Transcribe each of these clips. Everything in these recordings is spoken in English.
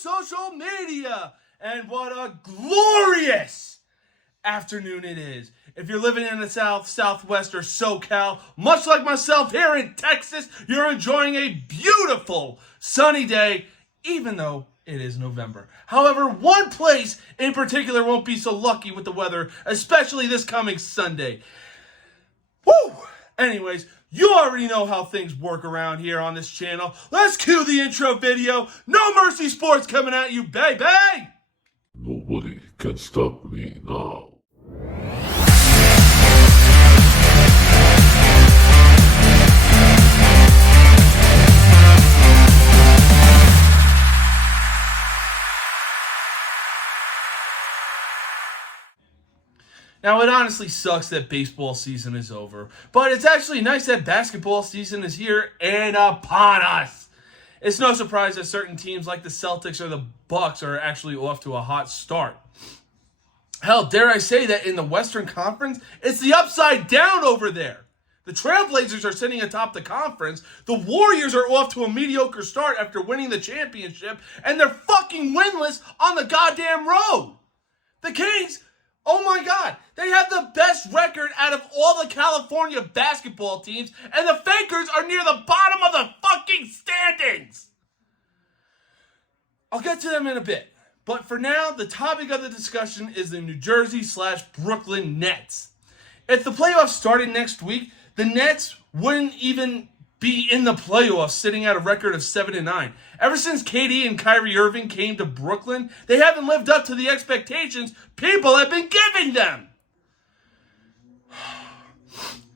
social media. And what a glorious afternoon it is. If you're living in the South, Southwest, or SoCal, much like myself here in Texas, you're enjoying a beautiful sunny day, even though it is November. However, one place in particular won't be so lucky with the weather, especially this coming Sunday. Woo! Anyways, you already know how things work around here on this channel. Let's cue the intro video. No Mercy Sports coming at you, baby! Nobody can stop me now. Now, it honestly sucks that baseball season is over, but it's actually nice that basketball season is here and upon us. It's no surprise that certain teams like the Celtics or the Bucks are actually off to a hot start. Hell, dare I say that in the Western Conference, it's the upside down over there. The Trailblazers are sitting atop the conference, the Warriors are off to a mediocre start after winning the championship, and they're fucking winless on the goddamn road. The Kings, oh my God, they have the best record out of all the California basketball teams, and the Fakers are near the bottom of the fucking standings. I'll get to them in a bit, but for now, the topic of the discussion is the New Jersey/Brooklyn Nets. If the playoffs started next week, the Nets wouldn't even be in the playoffs, sitting at a record of 7-9. Ever since KD and Kyrie Irving came to Brooklyn, they haven't lived up to the expectations people have been giving them.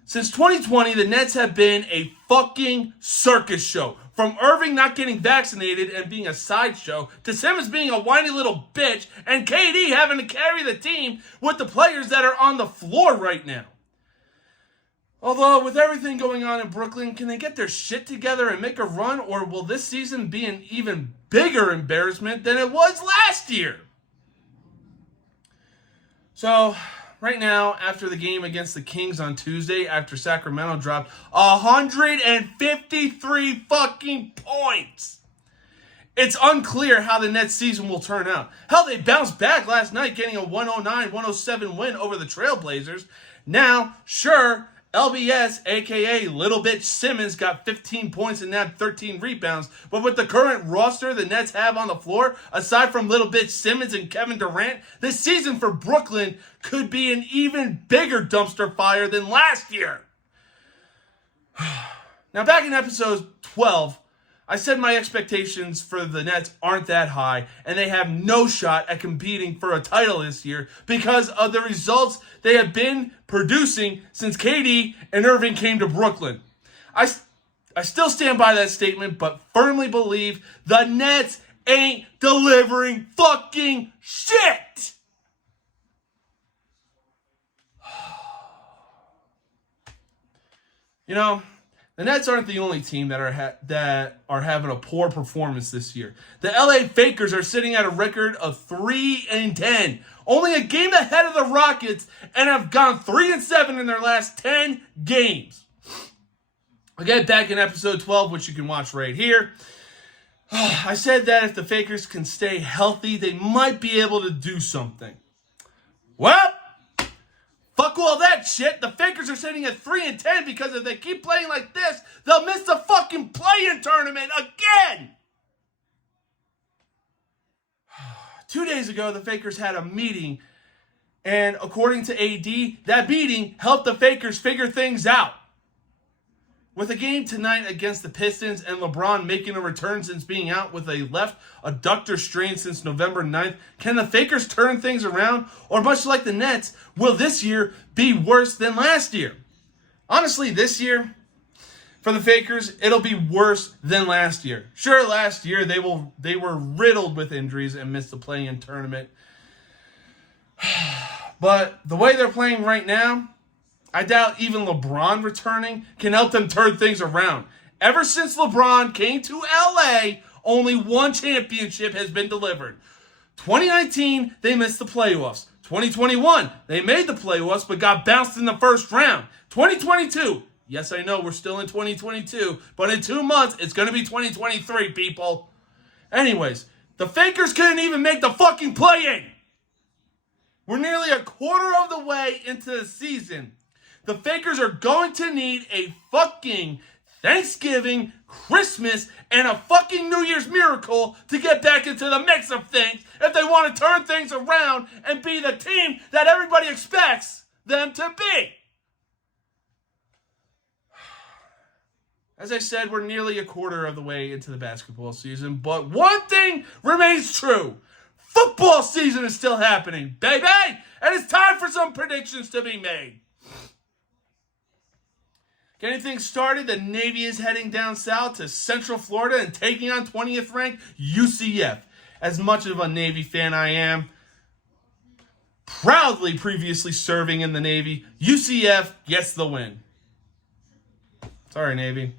Since 2020, the Nets have been a fucking circus show. From Irving not getting vaccinated and being a sideshow, to Simmons being a whiny little bitch, and KD having to carry the team with the players that are on the floor right now. Although, with everything going on in Brooklyn, can they get their shit together and make a run, or will this season be an even bigger embarrassment than it was last year? So, right now, after the game against the Kings on Tuesday, after Sacramento dropped 153 fucking points, it's unclear how the Nets season will turn out. Hell, they bounced back last night, getting a 109-107 win over the Trailblazers. Now, sure, LBS, a.k.a. Little Bitch Simmons, got 15 points and nabbed 13 rebounds. But with the current roster the Nets have on the floor, aside from Little Bitch Simmons and Kevin Durant, this season for Brooklyn could be an even bigger dumpster fire than last year. Now, back in episode 12, I said my expectations for the Nets aren't that high, and they have no shot at competing for a title this year because of the results they have been producing since KD and Irving came to Brooklyn. I still stand by that statement, but firmly believe the Nets ain't delivering fucking shit. You know, the Nets aren't the only team that are having a poor performance this year. The LA Fakers are sitting at a record of 3-10, only a game ahead of the Rockets, and have gone 3-7 in their last 10 games. Again, back in episode 12, which you can watch right here, I said that if the Fakers can stay healthy, they might be able to do something. Well, fuck all that shit. The Fakers are sitting at 3-10 because if they keep playing like this, they'll miss the fucking play-in tournament again. 2 days ago, the Fakers had a meeting, and according to AD, that meeting helped the Fakers figure things out. With a game tonight against the Pistons and LeBron making a return since being out with a left adductor strain since November 9th, can the Fakers turn things around? Or much like the Nets, will this year be worse than last year? Honestly, this year, for the Fakers, it'll be worse than last year. Sure, last year they were riddled with injuries and missed the play-in tournament. But the way they're playing right now, I doubt even LeBron returning can help them turn things around. Ever since LeBron came to LA, only one championship has been delivered. 2019, they missed the playoffs. 2021, they made the playoffs but got bounced in the first round. 2022, yes, I know we're still in 2022, but in 2 months, it's going to be 2023, people. Anyways, The Fakers couldn't even make the fucking play-in. We're nearly a quarter of the way into the season. The Fakers are going to need a fucking Thanksgiving, Christmas, and a fucking New Year's miracle to get back into the mix of things if they want to turn things around and be the team that everybody expects them to be. As I said, we're nearly a quarter of the way into the basketball season, but one thing remains true. Football season is still happening, baby! And it's time for some predictions to be made. Getting things started, the Navy is heading down south to Central Florida and taking on 20th ranked UCF. As much of a Navy fan I am, proudly previously serving in the Navy, UCF gets the win. Sorry, Navy.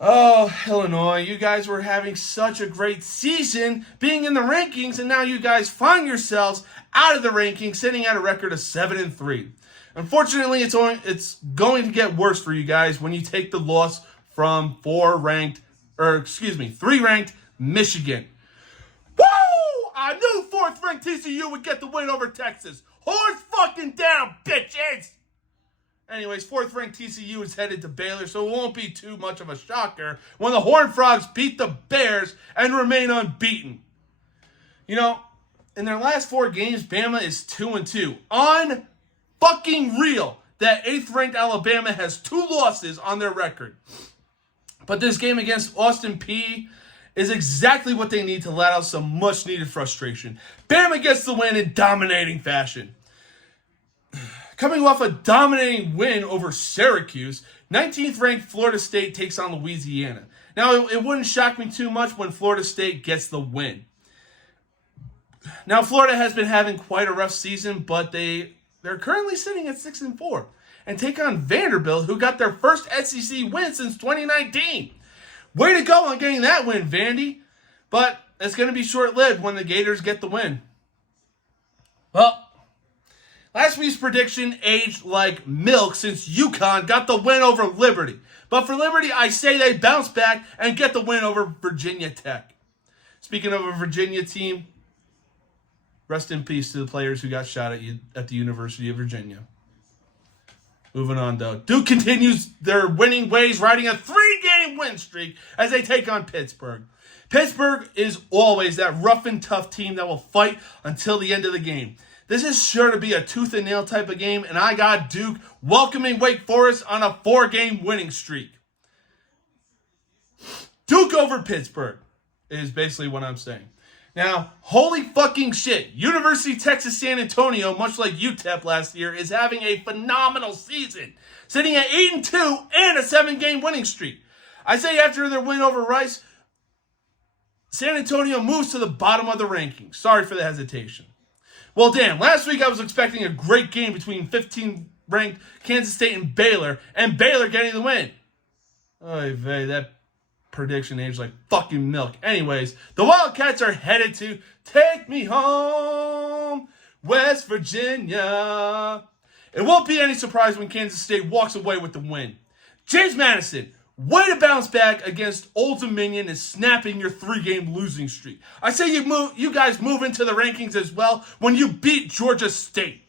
Oh, Illinois, you guys were having such a great season being in the rankings, and now you guys find yourselves out of the rankings, sitting at a record of 7-3. Unfortunately, it's going to get worse for you guys when you take the loss from 3-ranked Michigan. Woo! I knew 4th-ranked TCU would get the win over Texas. Horse fucking down, bitches! Anyways, 4th-ranked TCU is headed to Baylor, so it won't be too much of a shocker when the Horned Frogs beat the Bears and remain unbeaten. You know, in their last 4 games, Bama is 2-2. Unfucking real that 8th-ranked Alabama has 2 losses on their record. But this game against Austin Peay is exactly what they need to let out some much-needed frustration. Bama gets the win in dominating fashion. Coming off a dominating win over Syracuse, 19th-ranked Florida State takes on Louisiana. Now, it wouldn't shock me too much when Florida State gets the win. Now, Florida has been having quite a rough season, but they're currently sitting at 6-4 and take on Vanderbilt, who got their first SEC win since 2019. Way to go on getting that win, Vandy. But it's going to be short-lived when the Gators get the win. Well, last week's prediction aged like milk since UConn got the win over Liberty. But for Liberty, I say they bounce back and get the win over Virginia Tech. Speaking of a Virginia team, rest in peace to the players who got shot at the University of Virginia. Moving on, though. Duke continues their winning ways, riding a 3-game win streak as they take on Pittsburgh. Pittsburgh is always that rough and tough team that will fight until the end of the game. This is sure to be a tooth and nail type of game, and I got Duke welcoming Wake Forest on a 4-game winning streak. Duke over Pittsburgh is basically what I'm saying. Now, holy fucking shit, University of Texas San Antonio, much like UTEP last year, is having a phenomenal season, sitting at 8-2 and a 7-game winning streak. I say after their win over Rice, San Antonio moves to the bottom of the rankings. Sorry for the hesitation. Well, damn, last week I was expecting a great game between 15th-ranked Kansas State and Baylor getting the win. Oy vey, that prediction aged like fucking milk. Anyways, the Wildcats are headed to Take Me Home, West Virginia. It won't be any surprise when Kansas State walks away with the win. James Madison, way to bounce back against Old Dominion and snapping your 3-game losing streak. I say you guys move into the rankings as well when you beat Georgia State.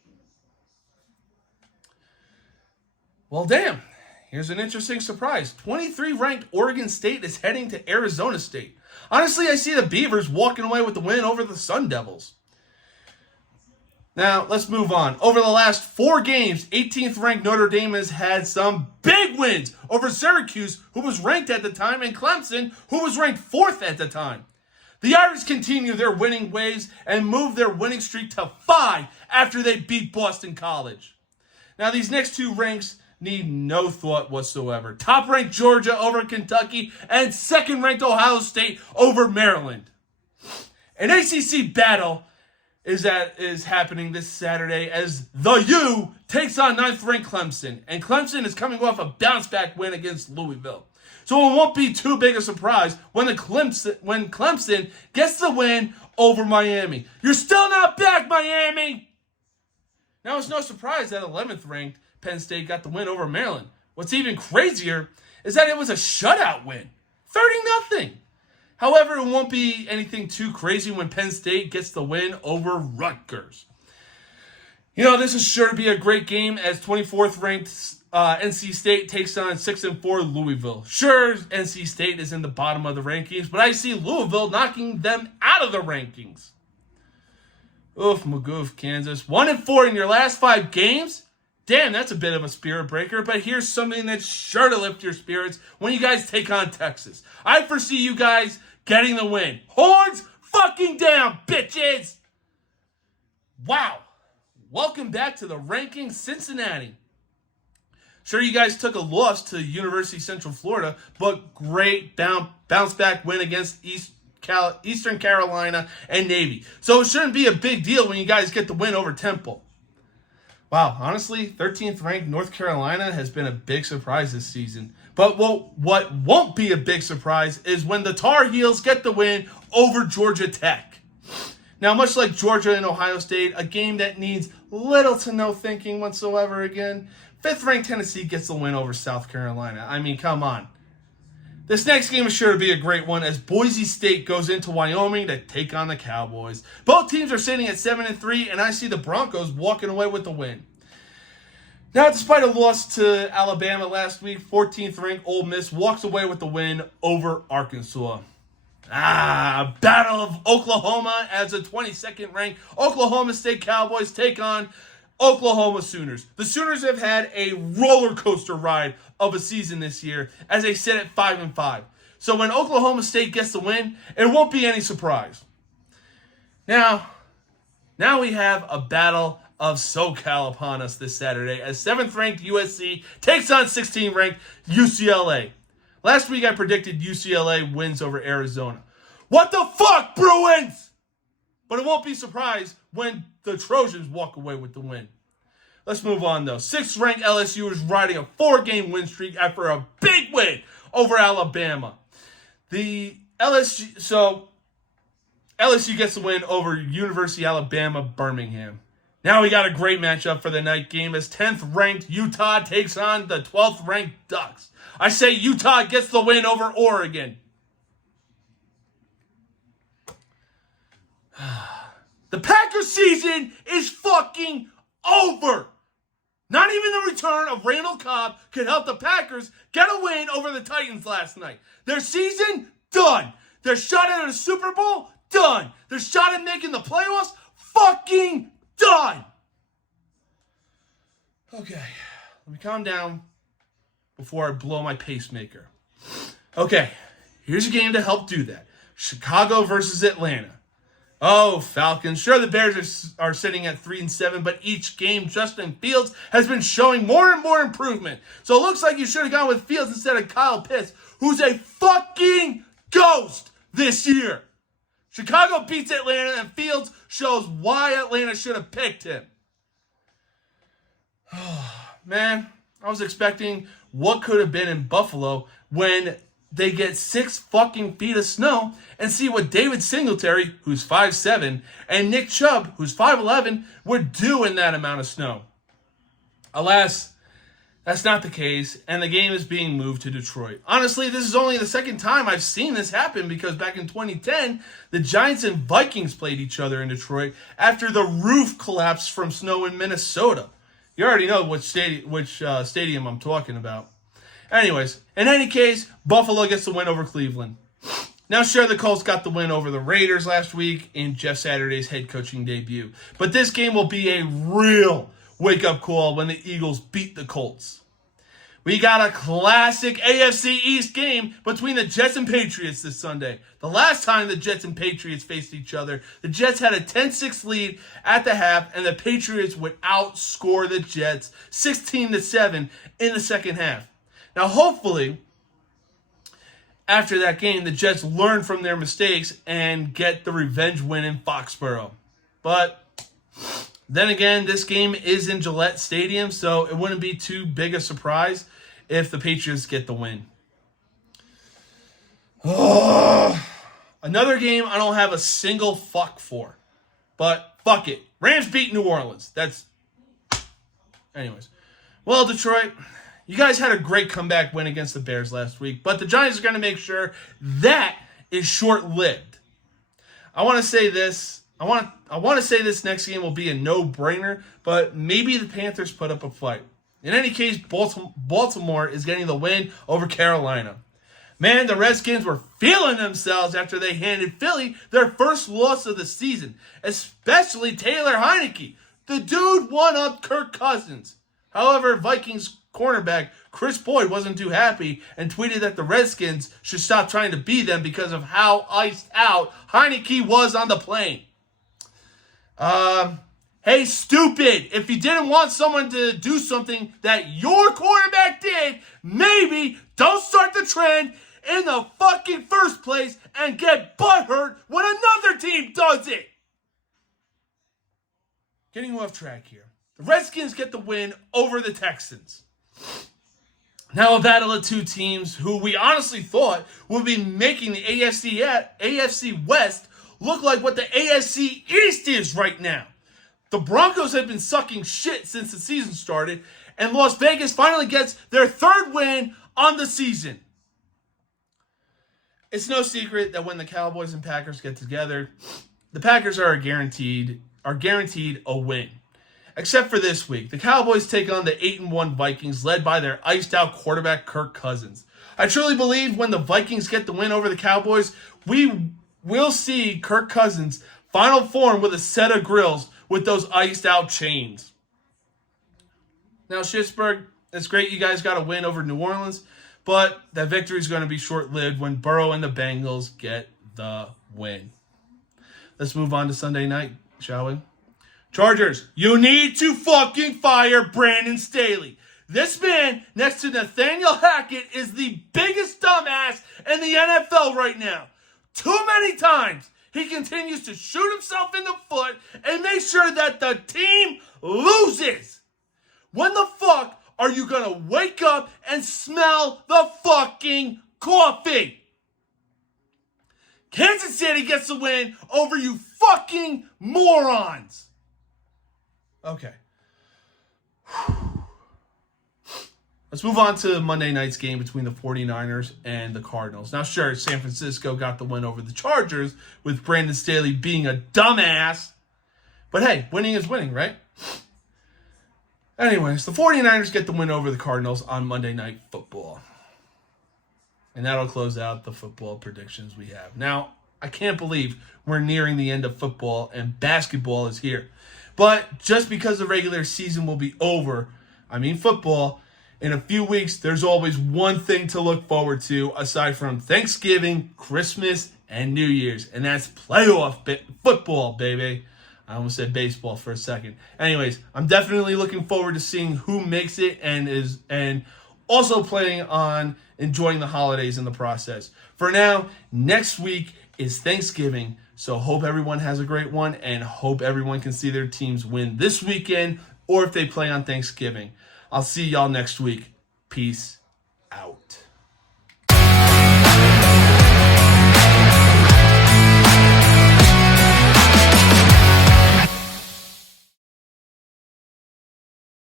Well, damn. Here's an interesting surprise. 23-ranked Oregon State is heading to Arizona State. Honestly, I see the Beavers walking away with the win over the Sun Devils. Now, let's move on. Over the last 4 games, 18th-ranked Notre Dame has had some big wins over Syracuse, who was ranked at the time, and Clemson, who was ranked 4th at the time. The Irish continue their winning ways and move their winning streak to 5 after they beat Boston College. Now, these next 2 ranks need no thought whatsoever. Top-ranked Georgia over Kentucky and 2nd-ranked Ohio State over Maryland. An ACC battle is happening this Saturday as the U takes on 9th-ranked Clemson. And Clemson is coming off a bounce-back win against Louisville. So it won't be too big a surprise when Clemson gets the win over Miami. You're still not back, Miami! Now, it's no surprise that 11th-ranked Penn State got the win over Maryland. What's even crazier is that it was a shutout win. 30-0. However, it won't be anything too crazy when Penn State gets the win over Rutgers. This is sure to be a great game as 24th ranked NC State takes on 6-4 Louisville. Sure, NC State is in the bottom of the rankings, but I see Louisville knocking them out of the rankings. Oof, magoof, Kansas. 1-4 in your last 5 games? Damn, that's a bit of a spirit breaker, but here's something that's sure to lift your spirits when you guys take on Texas. I foresee you guys getting the win. Horns fucking down, bitches! Wow. Welcome back to the rankings, Cincinnati. Sure, you guys took a loss to University of Central Florida, but great bounce back win against Eastern Carolina and Navy. So it shouldn't be a big deal when you guys get the win over Temple. Wow, honestly, 13th ranked North Carolina has been a big surprise this season. But what won't be a big surprise is when the Tar Heels get the win over Georgia Tech. Now, much like Georgia and Ohio State, a game that needs little to no thinking whatsoever again, 5th ranked Tennessee gets the win over South Carolina. I mean, come on. This next game is sure to be a great one as Boise State goes into Wyoming to take on the Cowboys. Both teams are sitting at 7-3, and I see the Broncos walking away with the win. Now, despite a loss to Alabama last week, 14th ranked Ole Miss walks away with the win over Arkansas. Battle of Oklahoma as the 22nd ranked Oklahoma State Cowboys take on Oklahoma Sooners. The Sooners have had a roller coaster ride of a season this year as they sit at 5-5. So when Oklahoma State gets the win, it won't be any surprise. Now we have a battle of SoCal upon us this Saturday as 7th ranked USC takes on 16th ranked UCLA. Last week I predicted UCLA wins over Arizona. What the fuck, Bruins? But it won't be surprised when the Trojans walk away with the win. Let's move on, though. 6th ranked LSU is riding a 4-game win streak after a big win over Alabama. LSU gets the win over University of Alabama Birmingham. Now we got a great matchup for the night game as 10th ranked Utah takes on the 12th ranked Ducks. I say Utah gets the win over Oregon. The Packers season is fucking over. Not even the return of Randall Cobb could help the Packers get a win over the Titans last night. Their season, done. Their shot at a Super Bowl, done. Their shot at making the playoffs, fucking done. Okay, let me calm down before I blow my pacemaker. Okay, here's a game to help do that. Chicago versus Atlanta. Oh, Falcons. Sure, the Bears are sitting at 3-7, but each game Justin Fields has been showing more and more improvement. So it looks like you should have gone with Fields instead of Kyle Pitts, who's a fucking ghost this year. Chicago beats Atlanta, and Fields shows why Atlanta should have picked him. Man, I was expecting what could have been in Buffalo when they get 6 fucking feet of snow and see what David Singletary, who's 5'7", and Nick Chubb, who's 5'11", would do in that amount of snow. Alas, that's not the case, and the game is being moved to Detroit. Honestly, this is only the second time I've seen this happen because back in 2010, the Giants and Vikings played each other in Detroit after the roof collapsed from snow in Minnesota. You already know which stadium I'm talking about. Anyways, in any case, Buffalo gets the win over Cleveland. Now, sure, the Colts got the win over the Raiders last week in Jeff Saturday's head coaching debut. But this game will be a real wake-up call when the Eagles beat the Colts. We got a classic AFC East game between the Jets and Patriots this Sunday. The last time the Jets and Patriots faced each other, the Jets had a 10-6 lead at the half, and the Patriots would outscore the Jets 16-7 in the second half. Now, hopefully, after that game, the Jets learn from their mistakes and get the revenge win in Foxborough. But then again, this game is in Gillette Stadium, so it wouldn't be too big a surprise if the Patriots get the win. Another game I don't have a single fuck for. But fuck it. Rams beat New Orleans. Anyways. Well, Detroit, you guys had a great comeback win against the Bears last week, but the Giants are going to make sure that is short-lived. I want to say this. I want to say this next game will be a no-brainer, but maybe the Panthers put up a fight. In any case, Baltimore is getting the win over Carolina. Man, the Redskins were feeling themselves after they handed Philly their first loss of the season, especially Taylor Heineke. The dude won up Kirk Cousins. However, Vikings cornerback Chris Boyd wasn't too happy and tweeted that the Redskins should stop trying to beat them because of how iced out Heineke was on the plane. Hey, stupid, if you didn't want someone to do something that your quarterback did, maybe don't start the trend in the fucking first place and get butthurt when another team does it. Getting off track here. The Redskins get the win over the Texans. Now a battle of two teams who we honestly thought would be making the AFC West look like what the AFC East is right now. The Broncos have been sucking shit since the season started, and Las Vegas finally gets their third win on the season. It's no secret that when the Cowboys and Packers get together, the Packers are guaranteed a win. Except for this week. The Cowboys take on the 8-1 Vikings led by their iced-out quarterback Kirk Cousins. I truly believe when the Vikings get the win over the Cowboys, we will see Kirk Cousins' final form with a set of grills with those iced-out chains. Now, Schittsburg, it's great you guys got a win over New Orleans, but that victory is going to be short-lived when Burrow and the Bengals get the win. Let's move on to Sunday night, shall we? Chargers, you need to fucking fire Brandon Staley. This man, next to Nathaniel Hackett, is the biggest dumbass in the NFL right now. Too many times he continues to shoot himself in the foot and make sure that the team loses. When the fuck are you going to wake up and smell the fucking coffee? Kansas City gets the win over you fucking morons. Okay. Let's move on to Monday night's game between the 49ers and the Cardinals. Now, sure, San Francisco got the win over the Chargers with Brandon Staley being a dumbass. But hey, winning is winning, right? Anyways, the 49ers get the win over the Cardinals on Monday Night Football. And that'll close out the football predictions we have. Now, I can't believe we're nearing the end of football and basketball is here. But just because the regular season will be over, football, in a few weeks, there's always one thing to look forward to aside from Thanksgiving, Christmas, and New Year's. And that's playoff football, baby. I almost said baseball for a second. Anyways, I'm definitely looking forward to seeing who makes it and also planning on enjoying the holidays in the process. For now, next week is Thanksgiving. So hope everyone has a great one and hope everyone can see their teams win this weekend or if they play on Thanksgiving. I'll see y'all next week. Peace out.